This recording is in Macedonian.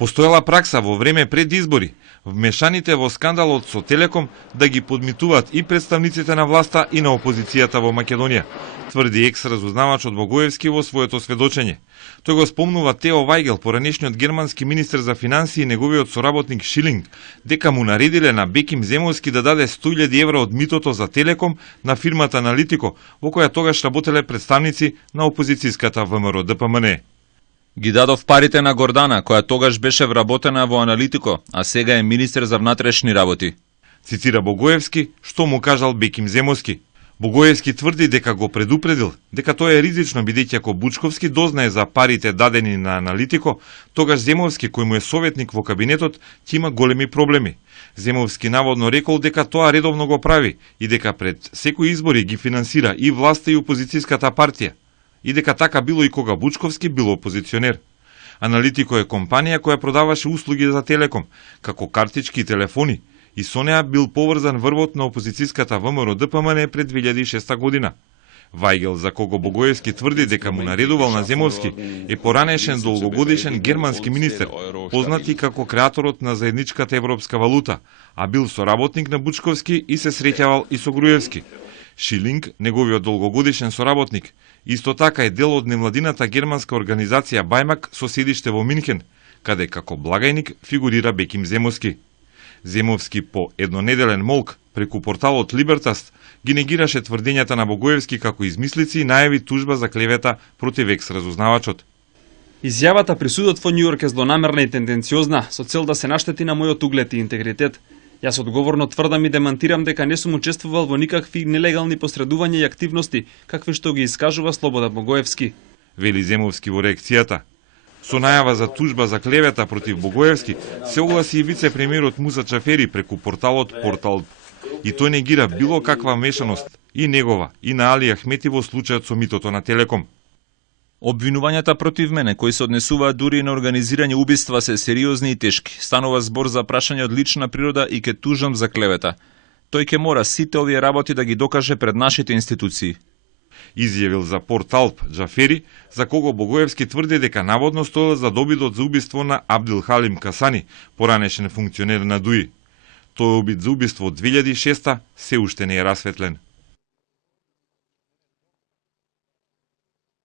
Постоела пракса во време пред избори, вмешаните во скандалот со Телеком да ги подмитуваат и представниците на власта и на опозицијата во Македонија, тврди екс-разузнавач од Богоевски во своето сведочење. Тој го спомнува Тео Вајгел, поранешниот германски министер за финансии и неговиот соработник Шилинг, дека му наредиле на Беким Земовски да даде 100.000 евра од митото за Телеком на фирмата Аналитико, во која тогаш работеле представници на опозицијската ВМРО ДПМН. Ги дадов парите на Гордана, која тогаш беше вработена во Аналитико, а сега е министер за внатрешни работи. Цитира Богоевски, што му кажал Беким Земовски. Богоевски тврди дека го предупредил, дека тоа е ризично бидејќи ако Бучковски дознае за парите дадени на Аналитико, тогаш Земовски, кој му е советник во кабинетот, ќе има големи проблеми. Земовски наводно рекол дека тоа редовно го прави и дека пред секои избори ги финансира и власта и опозицијската партија. И дека така било и кога Бучковски бил опозиционер. Аналитико е компанија која продаваше услуги за Телеком, како картички и телефони, и со неа бил поврзан врвот на опозицијската ВМРО ДПМН пред 2006 година. Вајгел, за кого Богоевски тврди дека му наредувал на Земовски, е поранешен долгогодишен германски министер, познат и како креаторот на заедничката европска валута, а бил соработник на Бучковски и се среќавал и со Груевски. Шилинг, неговиот долгогодишен соработник, исто така е дел од невладината германска организација Бајмак со седиште во Минхен, каде како благајник фигурира Беким Земовски. Земовски по еднонеделен молк преку порталот Либертаст ги негираше тврдењата на Богоевски како измислици и најави тужба за клевета против екс-разузнавачот. Изјавата при судот во Њујорк е злонамерна и тенденциозна, со цел да се наштети на мојот углед и интегритет. Јас одговорно тврдам и демантирам дека не сум учествувал во никакви нелегални посредувања и активности, какви што ги искажува Слобода Богоевски. Вели Земовски во реакцијата. Со најава за тужба за клевета против Богоевски се огласи и вице-премиерот Муса Чафери преку порталот Портал. И тој негира било каква мешаност, и негова, и на Али Ахмети во случајот со митото на Телеком. Обвинувањата против мене, кои се однесуваат дури на организирање убиства, се сериозни и тешки. Станува збор за прашање од лична природа и ке тужам за клевета. Тој ќе мора сите овие работи да ги докаже пред нашите институции. Изјавил за Порталп Джафери, за кого Богоевски тврди дека наводно стоел за добидот за убиство на Абдил Халим Касани, поранешен функционер на ДУИ. Тој обид за убиство од 2006 се уште не е расветлен.